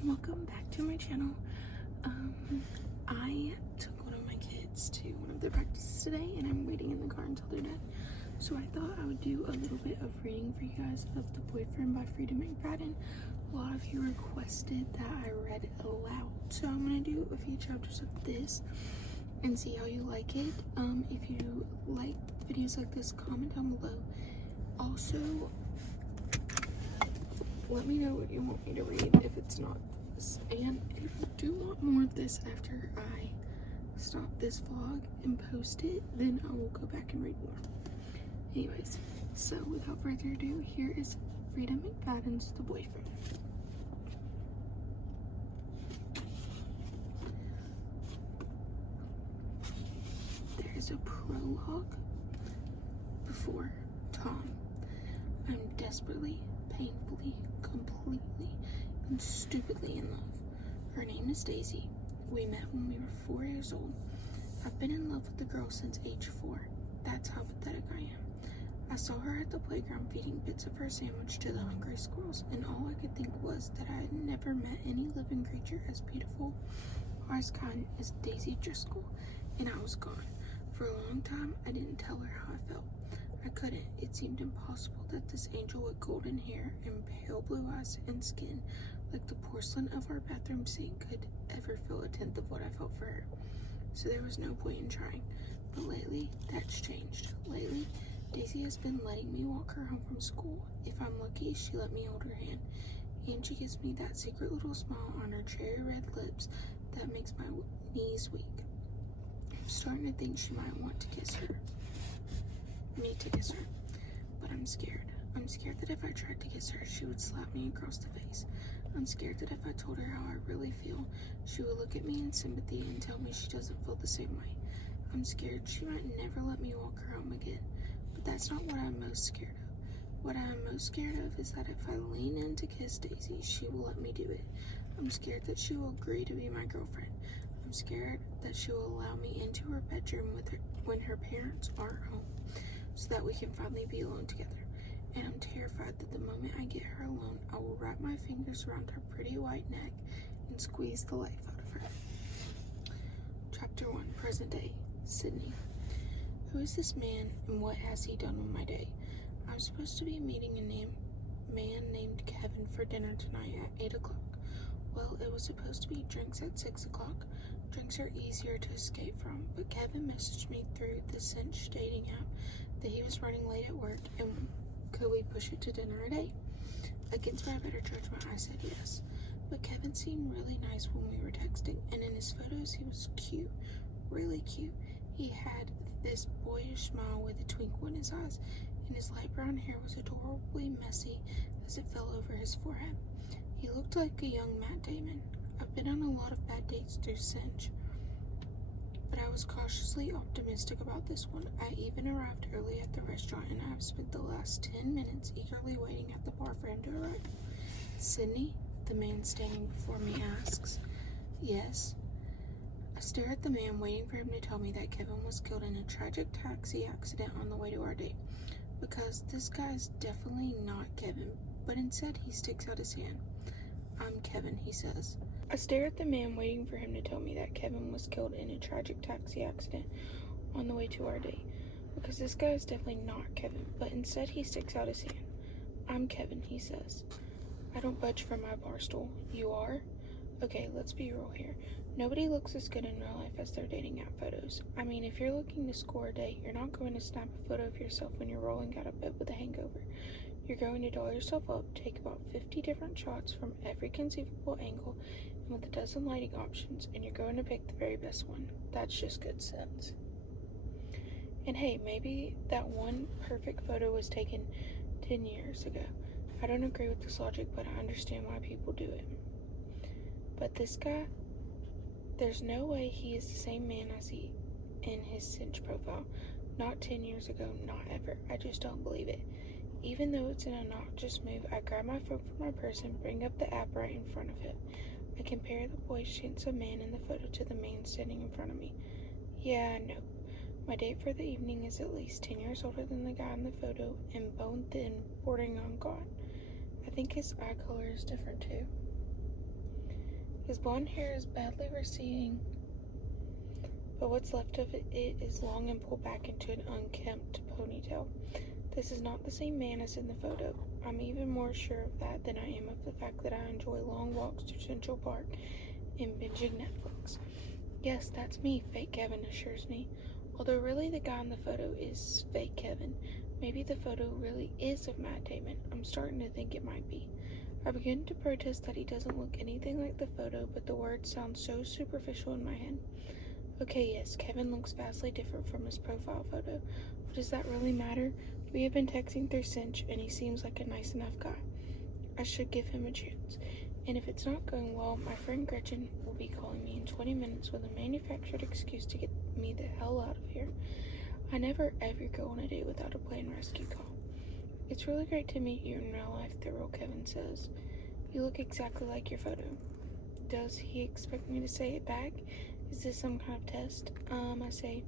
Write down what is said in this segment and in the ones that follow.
and welcome back to my channel. I took one of my kids to one of their practices today, and I'm waiting in the car until they're done. So I thought I would do a little bit of reading for you guys of The Boyfriend by Frieda McFadden. A lot of you requested that I read it aloud, so I'm going to do a few chapters of this and see how you like it. If you like videos like this, comment down below. Also, let me know what you want me to read if it's not this. And if you do want more of this after I stop this vlog and post it, then I will go back and read more. Anyways, so without further ado, here is Frieda McFadden's The Boyfriend. There's a prologue before Tom. I'm desperately, painfully, completely, and stupidly in love. Her name is Daisy. We met when we were 4 years old. I've been in love with the girl since age 4. That's how pathetic I am. I saw her at the playground feeding bits of her sandwich to the hungry squirrels, and all I could think was that I had never met any living creature as beautiful or as kind as Daisy Driscoll, and I was gone. For a long time, I didn't tell her how I felt. I couldn't. It seemed impossible that this angel with golden hair and pale blue eyes and skin like the porcelain of our bathroom sink could ever feel a tenth of what I felt for her. So there was no point in trying. But lately, that's changed. Lately, Daisy has been letting me walk her home from school. If I'm lucky, she let me hold her hand. And she gives me that secret little smile on her cherry red lips that makes my knees weak. I'm starting to think she might want to kiss her. Me to kiss her, but I'm scared. I'm scared that if I tried to kiss her, she would slap me across the face. I'm scared that if I told her how I really feel, she would look at me in sympathy and tell me she doesn't feel the same way. I'm scared she might never let me walk her home again, but that's not what I'm most scared of. What I'm most scared of is that if I lean in to kiss Daisy, she will let me do it. I'm scared that she will agree to be my girlfriend. I'm scared that she will allow me into her bedroom with her when her parents aren't home, so that we can finally be alone together. And I'm terrified that the moment I get her alone, I will wrap my fingers around her pretty white neck and squeeze the life out of her. Chapter 1, Present Day, Sydney. Who is this man and what has he done on my day? I'm supposed to be meeting a man named Kevin for dinner tonight at 8 o'clock. Well, it was supposed to be drinks at 6 o'clock. Drinks are easier to escape from, but Kevin messaged me through the Cinch dating app that he was running late at work and could we push it to dinner at 8? Against my better judgment, I said yes. But Kevin seemed really nice when we were texting, and in his photos he was cute, really cute. He had this boyish smile with a twinkle in his eyes, and his light brown hair was adorably messy as it fell over his forehead. He looked like a young Matt Damon. I've been on a lot of bad dates through Cinch, but I was cautiously optimistic about this one. I even arrived early at the restaurant, and I've spent the last 10 minutes eagerly waiting at the bar for him to arrive. Sydney, the man standing before me asks. Yes. I stare at the man, waiting for him to tell me that Kevin was killed in a tragic taxi accident on the way to our date. Because this guy is definitely not Kevin, but instead he sticks out his hand. I'm Kevin, he says. I stare at the man, waiting for him to tell me that Kevin was killed in a tragic taxi accident on the way to our date. Because this guy is definitely not Kevin, but instead he sticks out his hand. I'm Kevin, he says. I don't budge from my bar stool. You are? Okay, let's be real here. Nobody looks as good in real life as their dating app photos. I mean, if you're looking to score a date, you're not going to snap a photo of yourself when you're rolling out of bed with a hangover. You're going to doll yourself up, take about 50 different shots from every conceivable angle and with a dozen lighting options, and you're going to pick the very best one. That's just good sense. And hey, maybe that one perfect photo was taken 10 years ago. I don't agree with this logic, but I understand why people do it. But this guy, there's no way he is the same man as he in his Cinch profile. Not 10 years ago, not ever. I just don't believe it. Even though it's an obnoxious move, I grab my phone from my purse and bring up the app right in front of him. I compare the boyish handsome man in the photo to the man standing in front of me. Yeah, no. My date for the evening is at least 10 years older than the guy in the photo and bone thin, bordering on gaunt. I think his eye color is different too. His blonde hair is badly receding, but what's left of it is long and pulled back into an unkempt ponytail. This is not the same man as in the photo. I'm even more sure of that than I am of the fact that I enjoy long walks through Central Park and binging Netflix. Yes, that's me, fake Kevin assures me. Although really the guy in the photo is fake Kevin. Maybe the photo really is of Matt Damon. I'm starting to think it might be. I begin to protest that he doesn't look anything like the photo, but the words sound so superficial in my head. Okay, yes, Kevin looks vastly different from his profile photo. But does that really matter? We have been texting through Cinch, and he seems like a nice enough guy. I should give him a chance. And if it's not going well, my friend Gretchen will be calling me in 20 minutes with a manufactured excuse to get me the hell out of here. I never ever go on a date without a planned rescue call. It's really great to meet you in real life, the real Kevin says. You look exactly like your photo. Does he expect me to say it back? Is this some kind of test? I say,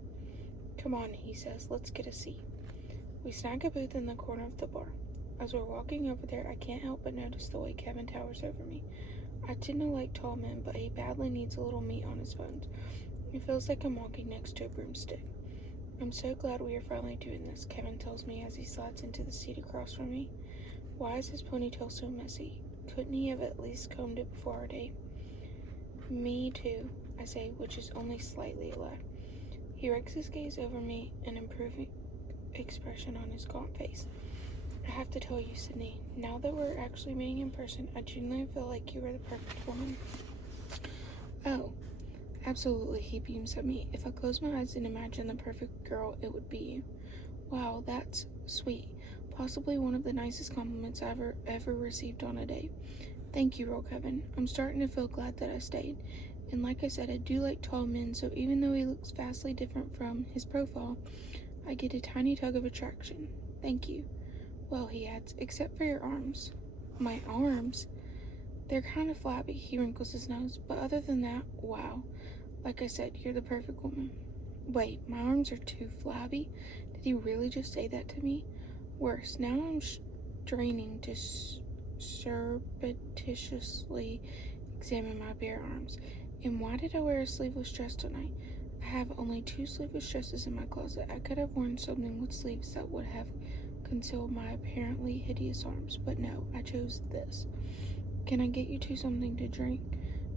come on, he says, let's get a seat. We snag a booth in the corner of the bar. As we're walking over there, I can't help but notice the way Kevin towers over me. I tend to like tall men, but he badly needs a little meat on his bones. It feels like I'm walking next to a broomstick. I'm so glad we are finally doing this, Kevin tells me as he slides into the seat across from me. Why is his ponytail so messy? Couldn't he have at least combed it before our date? Me too, I say, which is only slightly a lie. He rakes his gaze over me, an improving expression on his gaunt face. I have to tell you, Sydney, now that we're actually meeting in person, I genuinely feel like you are the perfect woman. Oh, absolutely, he beams at me. If I close my eyes and imagine the perfect girl, it would be you. Wow, that's sweet. Possibly one of the nicest compliments I've ever received on a date. Thank you, real Kevin. I'm starting to feel glad that I stayed. And like I said, I do like tall men, so even though he looks vastly different from his profile, I get a tiny tug of attraction. Thank you. Well, he adds, except for your arms. My arms? They're kind of flabby, he wrinkles his nose, but other than that, wow. Like I said, you're the perfect woman. Wait, my arms are too flabby? Did he really just say that to me? Worse, now I'm straining to surreptitiously examine my bare arms. And why did I wear a sleeveless dress tonight? I have only 2 sleeveless dresses in my closet. I could have worn something with sleeves that would have concealed my apparently hideous arms, but no, I chose this. Can I get you 2 something to drink?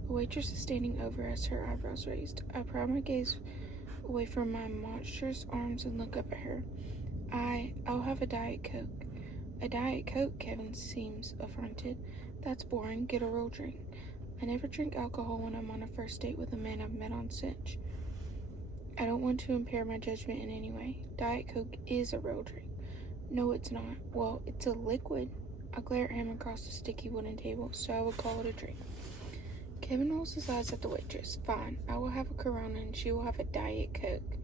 The waitress is standing over us, her eyebrows raised. I pry my gaze away from my monstrous arms and look up at her. I'll have a Diet Coke. A Diet Coke, Kevin seems affronted. That's boring. Get a real drink. I never drink alcohol when I'm on a first date with a man I've met on Cinch. I don't want to impair my judgment in any way. Diet Coke is a real drink. No, it's not. Well, it's a liquid. I glare at him across the sticky wooden table, so I will call it a drink. Kevin rolls his eyes at the waitress. Fine, I will have a Corona and she will have a Diet Coke.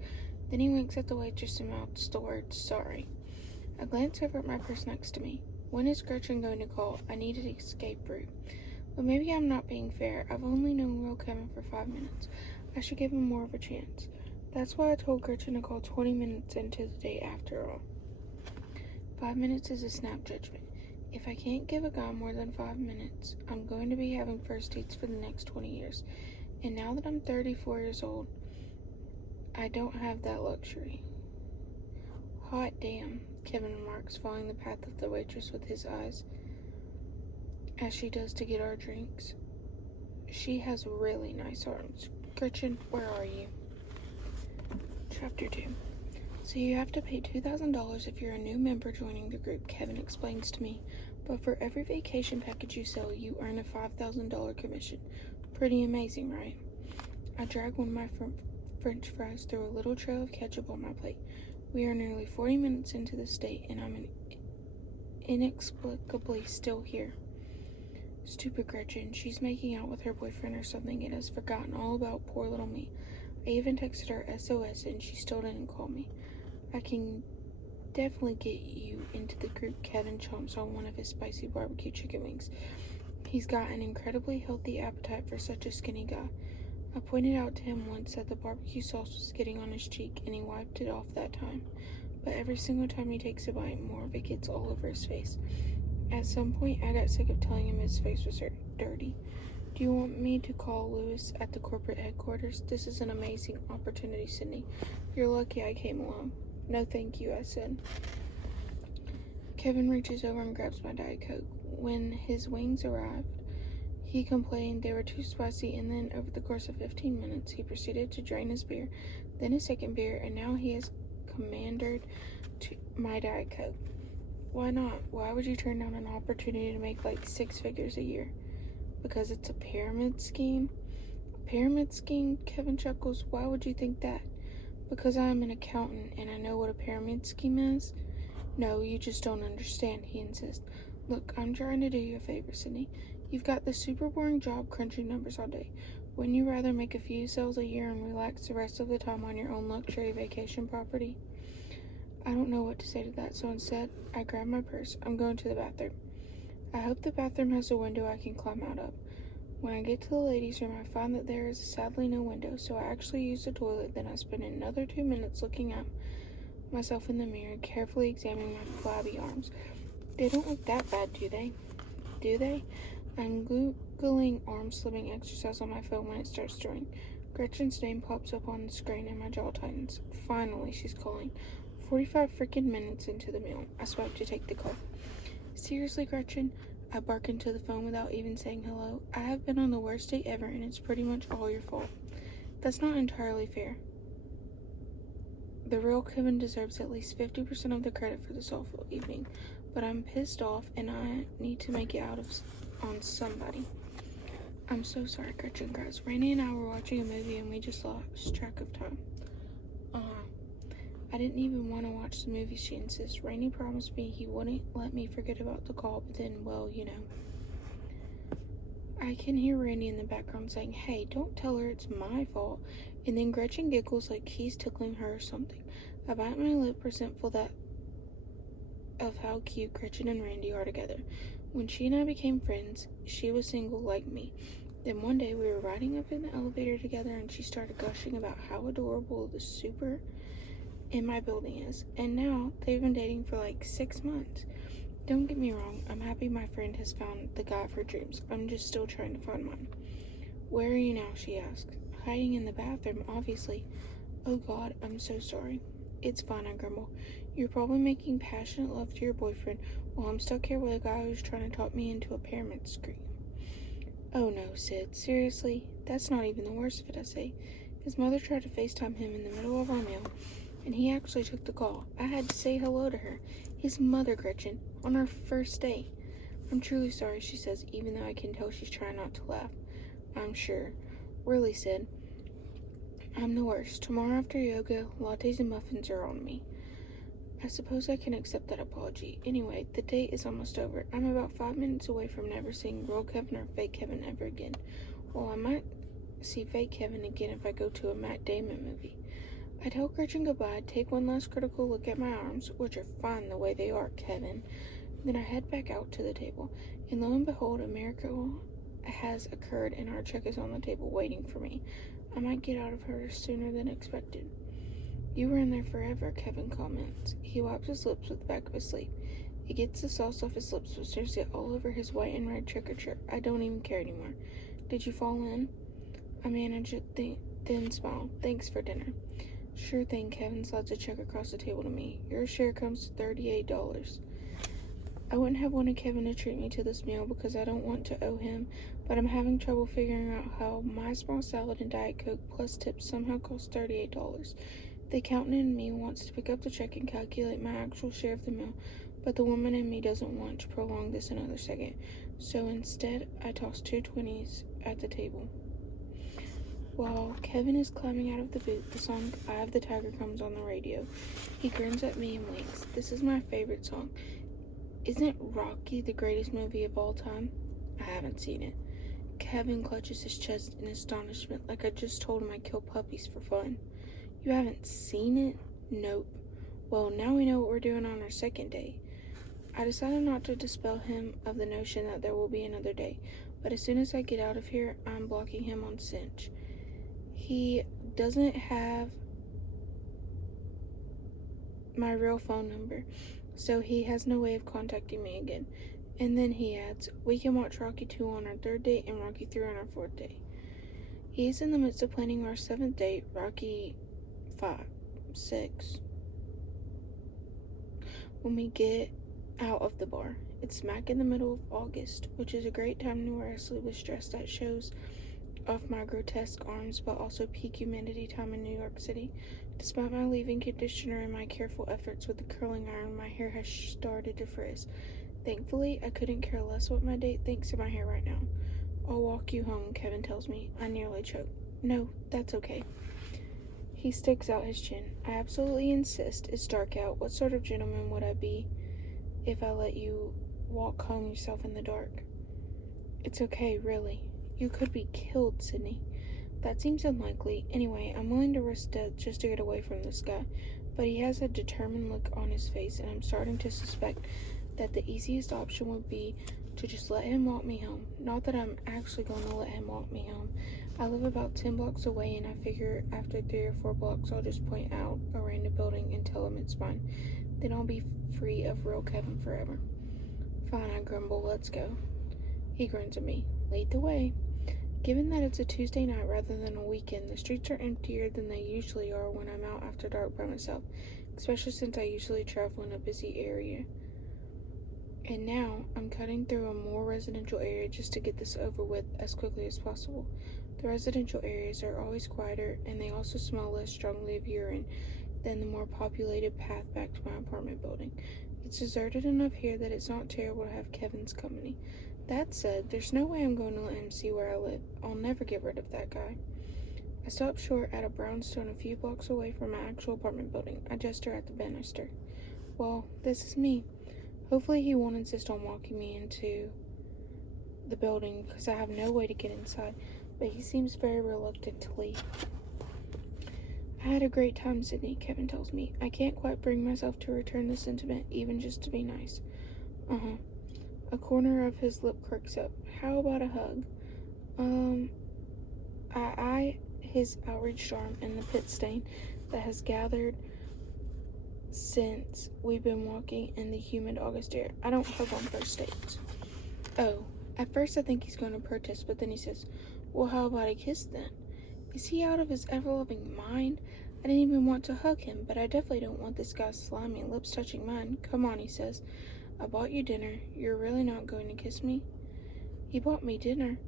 Then he winks at the waitress and mouths the words, sorry. I glance over at my purse next to me. When is Gretchen going to call? I need an escape route. But maybe I'm not being fair. I've only known real Kevin for 5 minutes. I should give him more of a chance. That's why I told Gretchen to call 20 minutes into the date after all. 5 minutes is a snap judgment. If I can't give a guy more than 5 minutes, I'm going to be having first dates for the next 20 years. And now that I'm 34 years old, I don't have that luxury. Hot damn, Kevin remarks, following the path of the waitress with his eyes, as she does to get our drinks. She has really nice arms. Gretchen, where are you? Chapter 2. So you have to pay $2,000 if you're a new member joining the group, Kevin explains to me. But for every vacation package you sell, you earn a $5,000 commission. Pretty amazing, right? I drag one of my French fries through a little trail of ketchup on my plate. We are nearly 40 minutes into this date, and I'm inexplicably still here. Stupid Gretchen. She's making out with her boyfriend or something and has forgotten all about poor little me. I even texted her SOS and she still didn't call me. I can definitely get you into the group. Kevin chomps on one of his spicy barbecue chicken wings. He's got an incredibly healthy appetite for such a skinny guy. I pointed out to him once that the barbecue sauce was getting on his cheek and he wiped it off that time. But every single time he takes a bite, more of it gets all over his face. At some point, I got sick of telling him his face was dirty. Do you want me to call Lewis at the corporate headquarters? This is an amazing opportunity, Sydney. You're lucky I came along. No, thank you, I said. Kevin reaches over and grabs my Diet Coke. When his wings arrived, he complained they were too spicy, and then over the course of 15 minutes, he proceeded to drain his beer, then his second beer, and now he has commandeered my Diet Coke. Why not? Why would you turn down an opportunity to make like 6 figures a year? Because it's a pyramid scheme? A pyramid scheme? Kevin chuckles. Why would you think that? Because I am an accountant and I know what a pyramid scheme is? No, you just don't understand, he insists. Look, I'm trying to do you a favor, Sydney. You've got this super boring job crunching numbers all day. Wouldn't you rather make a few sales a year and relax the rest of the time on your own luxury vacation property? I don't know what to say to that, so instead, I grab my purse. I'm going to the bathroom. I hope the bathroom has a window I can climb out of. When I get to the ladies' room, I find that there is sadly no window, so I actually use the toilet. Then I spend another 2 minutes looking at myself in the mirror, carefully examining my flabby arms. They don't look that bad, do they? Do they? I'm Googling arm slimming exercise on my phone when it starts to ring. Gretchen's name pops up on the screen and my jaw tightens. Finally, she's calling. 45 freaking minutes into the meal, I swipe to take the call. Seriously, Gretchen? I bark into the phone without even saying hello. I have been on the worst day ever, and it's pretty much all your fault. That's not entirely fair. The real Kevin deserves at least 50% of the credit for this awful evening, but I'm pissed off, and I need to make it out on somebody. I'm so sorry, Gretchen cries. Rainey and I were watching a movie, and we just lost track of time. I didn't even want to watch the movie, she insists. Rainey promised me he wouldn't let me forget about the call, but then, well, you know. I can hear Rainey in the background saying, hey, don't tell her it's my fault. And then Gretchen giggles like he's tickling her or something. I bite my lip, resentful of how cute Gretchen and Randy are together. When she and I became friends, she was single like me. Then one day we were riding up in the elevator together, and she started gushing about how adorable the super in my building is, and now they've been dating for like 6 months. Don't get me wrong, I'm happy my friend has found the guy of her dreams. I'm just still trying to find mine. Where are you now? She asks. Hiding in the bathroom, obviously. Oh God, I'm so sorry. It's fine, I grumble. You're probably making passionate love to your boyfriend while I'm stuck here with a guy who's trying to talk me into a pyramid scheme. Oh no, Sid, seriously? That's not even the worst of it, I say. His mother tried to FaceTime him in the middle of our meal, and he actually took the call. I had to say hello to her. His mother, Gretchen, on our first date. I'm truly sorry, she says, even though I can tell she's trying not to laugh. I'm sure. Really, Sid. I'm the worst. Tomorrow after yoga, lattes and muffins are on me. I suppose I can accept that apology. Anyway, the date is almost over. I'm about 5 minutes away from never seeing real Kevin or fake Kevin ever again. Well, I might see fake Kevin again if I go to a Matt Damon movie. I tell Gretchen goodbye, take one last critical look at my arms, which are fine the way they are, Kevin. Then I head back out to the table, and lo and behold, a miracle has occurred and our check is on the table waiting for me. I might get out of her sooner than expected. You were in there forever, Kevin comments. He wipes his lips with the back of his sleeve. He gets the sauce off his lips but smears it all over his white and red checkered shirt. I don't even care anymore. Did you fall in? I manage a thin smile. Thanks for dinner. Sure thing, Kevin slides a check across the table to me. Your share comes to $38. I wouldn't have wanted Kevin to treat me to this meal because I don't want to owe him, but I'm having trouble figuring out how my small salad and Diet Coke plus tips somehow cost $38. The accountant in me wants to pick up the check and calculate my actual share of the meal, but the woman in me doesn't want to prolong this another second. So instead, I toss 2 20s at the table. While Kevin is climbing out of the boot, the song Eye of the Tiger comes on the radio. He grins at me and winks. This is my favorite song. Isn't Rocky the greatest movie of all time? I haven't seen it. Kevin clutches his chest in astonishment, like I just told him I kill puppies for fun. You haven't seen it? Nope. Well, now we know what we're doing on our second day. I decided not to dispel him of the notion that there will be another day, but as soon as I get out of here, I'm blocking him on Cinch. He doesn't have my real phone number, so he has no way of contacting me again. And then he adds, we can watch Rocky 2 on our 3rd date and Rocky 3 on our 4th date. He is in the midst of planning our 7th date, Rocky 5, 6, when we get out of the bar. It's smack in the middle of August, which is a great time to wear a sleeveless dress that shows off my grotesque arms, but also peak humidity time in New York City. Despite my leave-in conditioner and my careful efforts with the curling iron, my hair has started to frizz. Thankfully, I couldn't care less what my date thinks of my hair right now. I'll walk you home, Kevin tells me. I nearly choke. No, that's okay. He sticks out his chin. I absolutely insist. It's dark out. What sort of gentleman would I be if I let you walk home yourself in the dark? It's okay, really. You could be killed, Sydney. That seems unlikely. Anyway, I'm willing to risk death just to get away from this guy. But he has a determined look on his face, and I'm starting to suspect that the easiest option would be to just let him walk me home. Not that I'm actually going to let him walk me home. I live about 10 blocks away, and I figure after 3 or 4 blocks, I'll just point out a random building and tell him it's mine. Then I'll be free of real Kevin forever. Fine, I grumble. Let's go. He grins at me. Lead the way. Given that it's a Tuesday night rather than a weekend, the streets are emptier than they usually are when I'm out after dark by myself, especially since I usually travel in a busy area. And now, I'm cutting through a more residential area just to get this over with as quickly as possible. The residential areas are always quieter, and they also smell less strongly of urine than the more populated path back to my apartment building. It's deserted enough here that it's not terrible to have Kevin's company. That said, there's no way I'm going to let him see where I live. I'll never get rid of that guy. I stop short at a brownstone a few blocks away from my actual apartment building. I gesture at the banister. Well, this is me. Hopefully he won't insist on walking me into the building because I have no way to get inside, but he seems very reluctant to leave. I had a great time, Sydney, Kevin tells me. I can't quite bring myself to return the sentiment, even just to be nice. A corner of his lip quirks up. How about a hug? I eye his outreached arm and the pit stain that has gathered since we've been walking in the humid August air. I don't hug on first dates. Oh, at first I think he's going to protest, but then he says, well, how about a kiss then? Is he out of his ever-loving mind? I didn't even want to hug him, but I definitely don't want this guy's slimy lips touching mine. Come on, he says. I bought you dinner. You're really not going to kiss me? He bought me dinner.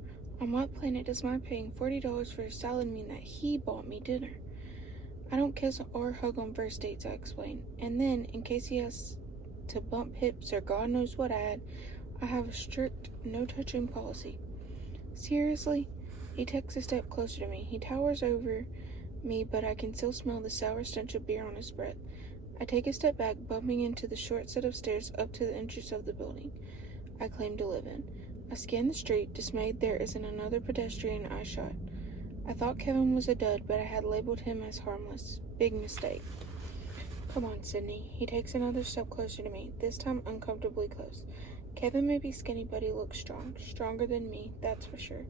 On what planet does my paying $40 for a salad mean that he bought me dinner? I don't kiss or hug on first dates, I explain. And then, in case he has to bump hips or God knows what I have a strict no-touching policy. Seriously? He takes a step closer to me. He towers over me, but I can still smell the sour stench of beer on his breath. I take a step back, bumping into the short set of stairs up to the entrance of the building I claim to live in. I scan the street, dismayed there isn't another pedestrian eyeshot. I thought Kevin was a dud, but I had labeled him as harmless. Big mistake. Come on, Sydney. He takes another step closer to me, this time uncomfortably close. Kevin may be skinny, but he looks strong. Stronger than me, that's for sure.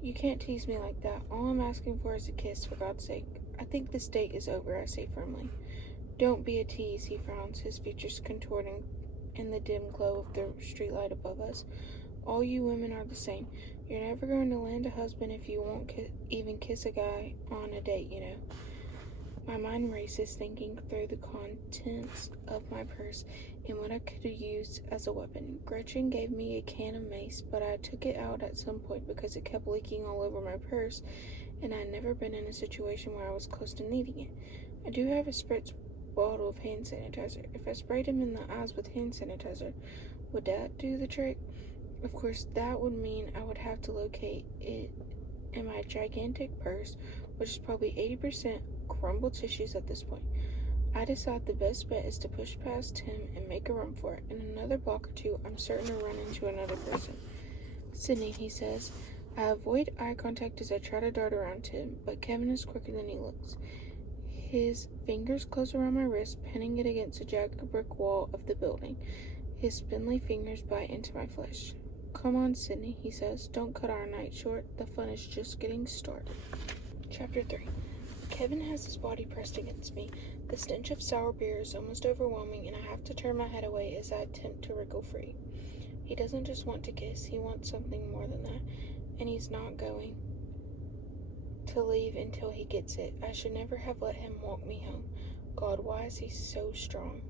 You can't tease me like that. All I'm asking for is a kiss, for God's sake. I think this date is over, I say firmly. Don't be a tease, he frowns, his features contorting in the dim glow of the streetlight above us. All you women are the same. You're never going to land a husband if you won't even kiss a guy on a date, you know. My mind races, thinking through the contents of my purse and what I could use as a weapon. Gretchen gave me a can of mace, but I took it out at some point because it kept leaking all over my purse, and I'd never been in a situation where I was close to needing it. I do have a spritz bottle of hand sanitizer. If I sprayed him in the eyes with hand sanitizer, would that do the trick? Of course, that would mean I would have to locate it in my gigantic purse, which is probably 80% crumbled tissues at this point. I decide the best bet is to push past him and make a run for it. In another block or two, I'm certain to run into another person. Sydney, he says. I avoid eye contact as I try to dart around him, but Kevin is quicker than he looks. His fingers close around my wrist, pinning it against the jagged brick wall of the building. His spindly fingers bite into my flesh. Come on, Sydney, he says. Don't cut our night short. The fun is just getting started. Chapter 3. Kevin has his body pressed against me. The stench of sour beer is almost overwhelming, and I have to turn my head away as I attempt to wriggle free. He doesn't just want to kiss, he wants something more than that, and he's not going to leave until he gets it. I should never have let him walk me home. God, why is he so strong?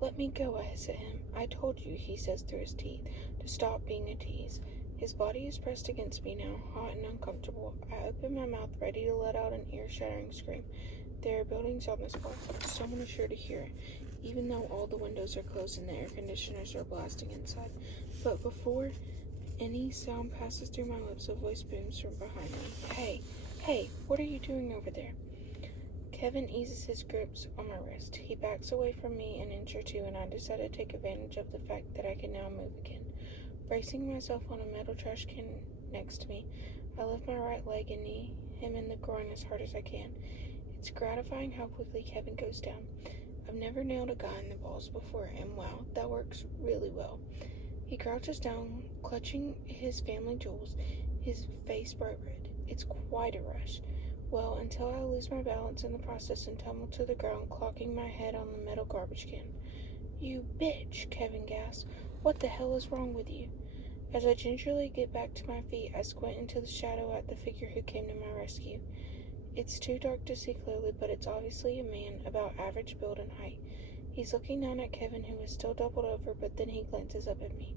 Let me go, I hiss at him. I told you, he says through his teeth, to stop being a tease. His body is pressed against me now, hot and uncomfortable. I open my mouth, ready to let out an ear-shattering scream. There are buildings on this block. Someone is sure to hear it, even though all the windows are closed and the air conditioners are blasting inside. But before any sound passes through my lips, a voice booms from behind me. Hey, what are you doing over there? Kevin eases his grips on my wrist. He backs away from me an inch or two, and I decide to take advantage of the fact that I can now move again. Bracing myself on a metal trash can next to me, I lift my right leg and knee him in the groin as hard as I can. It's gratifying how quickly Kevin goes down. I've never nailed a guy in the balls before, and wow, that works really well. He crouches down, clutching his family jewels, his face bright red. It's quite a rush. Well, until I lose my balance in the process and tumble to the ground, clocking my head on the metal garbage can. You bitch, Kevin gasps. What the hell is wrong with you? As I gingerly get back to my feet, I squint into the shadow at the figure who came to my rescue. It's too dark to see clearly, but it's obviously a man about average build and height. He's looking down at Kevin, who is still doubled over, but then he glances up at me.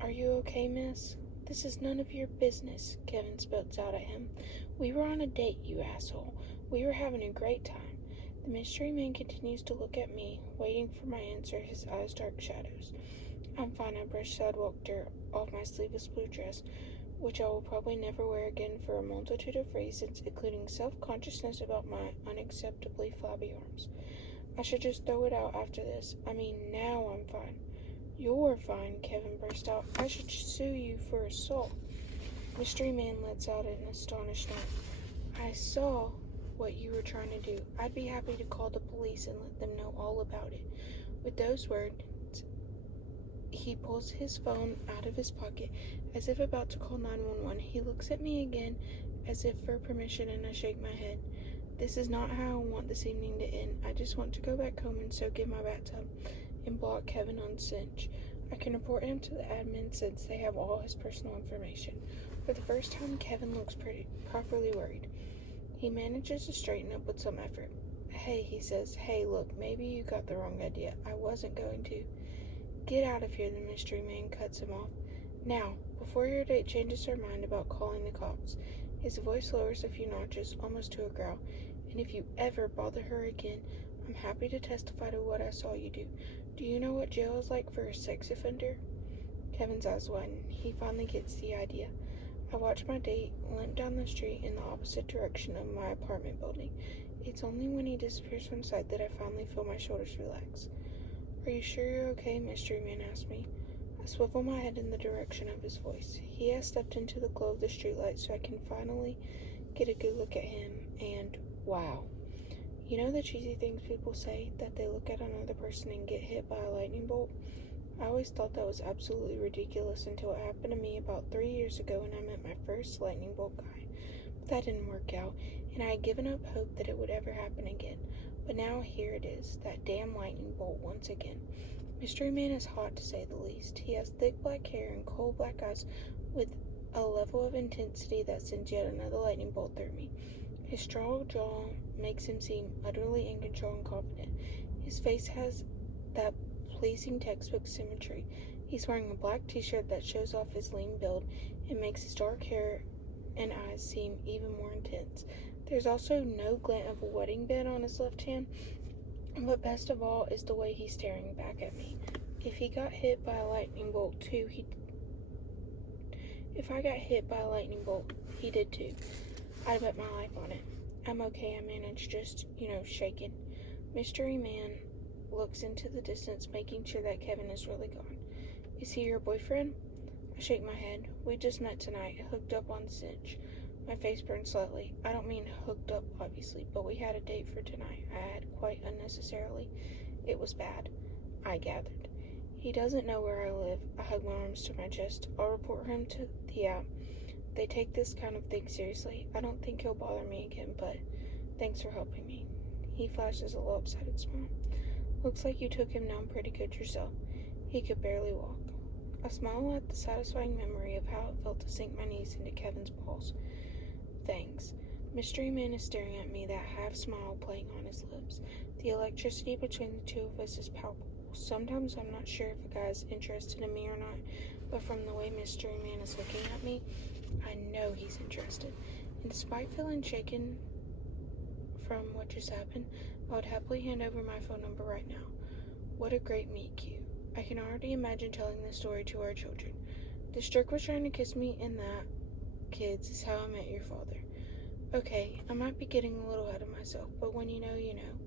Are you okay, miss? This is none of your business, Kevin spouts out at him. We were on a date, you asshole. We were having a great time. The mystery man continues to look at me, waiting for my answer, his eyes dark shadows. I'm fine, I brush sidewalk dirt off my sleeveless blue dress, which I will probably never wear again for a multitude of reasons, including self-consciousness about my unacceptably flabby arms. I should just throw it out after this. I mean, now I'm fine. You're fine, Kevin burst out. I should sue you for assault. Mystery man lets out an astonished note. I saw what you were trying to do. I'd be happy to call the police and let them know all about it. With those words, he pulls his phone out of his pocket as if about to call 911. He looks at me again as if for permission, and I shake my head. This is not how I want this evening to end. I just want to go back home and soak in my bathtub and block Kevin on Cinch. I can report him to the admin since they have all his personal information. For the first time, Kevin looks properly worried. He manages to straighten up with some effort. Hey, he says. Hey, look, maybe you got the wrong idea. I wasn't going to. Get out of here, the mystery man cuts him off. Now, before your date changes her mind about calling the cops. His voice lowers a few notches, almost to a growl. And if you ever bother her again, I'm happy to testify to what I saw you do. Do you know what jail is like for a sex offender? Kevin's eyes widen. He finally gets the idea. I watch my date limp down the street in the opposite direction of my apartment building. It's only when he disappears from sight that I finally feel my shoulders relax. Are you sure you're okay? Mystery man asks me. I swivel my head in the direction of his voice. He has stepped into the glow of the streetlight so I can finally get a good look at him, and wow. You know the cheesy things people say, that they look at another person and get hit by a lightning bolt? I always thought that was absolutely ridiculous until it happened to me about 3 years ago when I met my first lightning bolt guy. But that didn't work out, and I had given up hope that it would ever happen again. But now here it is, that damn lightning bolt once again. Mystery man is hot to say the least. He has thick black hair and cold black eyes with a level of intensity that sends yet another lightning bolt through me. His strong jaw makes him seem utterly in control and confident. His face has that pleasing textbook symmetry. He's wearing a black t-shirt that shows off his lean build and makes his dark hair and eyes seem even more intense. There's also no glint of a wedding band on his left hand, but best of all is the way he's staring back at me. If I got hit by a lightning bolt, he did too. I'd bet my life on it. I'm okay, I managed, just, shaking. Mystery man looks into the distance, making sure that Kevin is really gone. Is he your boyfriend? I shake my head. We just met tonight, hooked up on Cinch. My face burns slightly. I don't mean hooked up, obviously, but we had a date for tonight. I had quite unnecessarily. It was bad, I gathered. He doesn't know where I live. I hug my arms to my chest. I'll report him to the app. They take this kind of thing seriously. I don't think he'll bother me again, but thanks for helping me. He flashes a lopsided smile. Looks like you took him down pretty good yourself. He could barely walk. I smiled at the satisfying memory of how it felt to sink my knees into Kevin's balls. Thanks. Mystery Man is staring at me, that half smile playing on his lips. The electricity between the two of us is palpable. Sometimes I'm not sure if a guy is interested in me or not, but from the way Mystery Man is looking at me, I know he's interested. And despite feeling shaken from what just happened, I would happily hand over my phone number right now. What a great meet cute. I can already imagine telling this story to our children. This jerk was trying to kiss me, and that, kids, is how I met your father. Okay, I might be getting a little ahead of myself, but when you know, you know.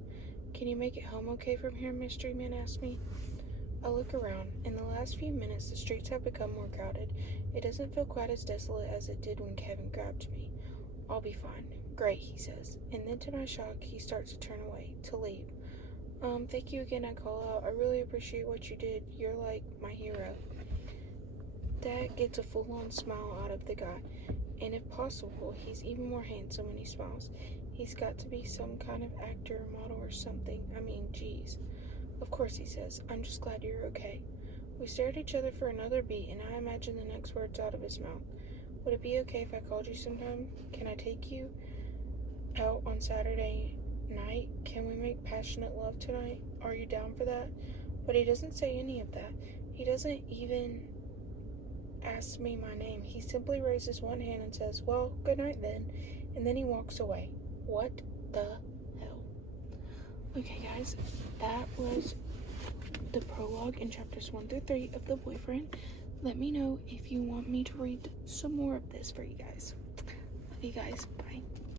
Can you make it home okay from here? Mystery Man asked me. I look around. In the last few minutes, the streets have become more crowded. It doesn't feel quite as desolate as it did when Kevin grabbed me. I'll be fine. Great, he says. And then to my shock, he starts to turn away, to leave. Thank you again, I call out. I really appreciate what you did. You're like my hero. That gets a full-on smile out of the guy. And if possible, he's even more handsome when he smiles. He's got to be some kind of actor or model or something. I mean, geez. Of course, he says. I'm just glad you're okay. We stare at each other for another beat, and I imagine the next words out of his mouth. Would it be okay if I called you sometime? Can I take you out on Saturday night? Can we make passionate love tonight? Are you down for that? But he doesn't say any of that. He doesn't even ask me my name. He simply raises one hand and says, well, good night then. And then he walks away. What the hell? Okay, guys, that was the prologue in chapters 1 through 3 of The Boyfriend. Let me know if you want me to read some more of this for you guys. Love you guys. Bye.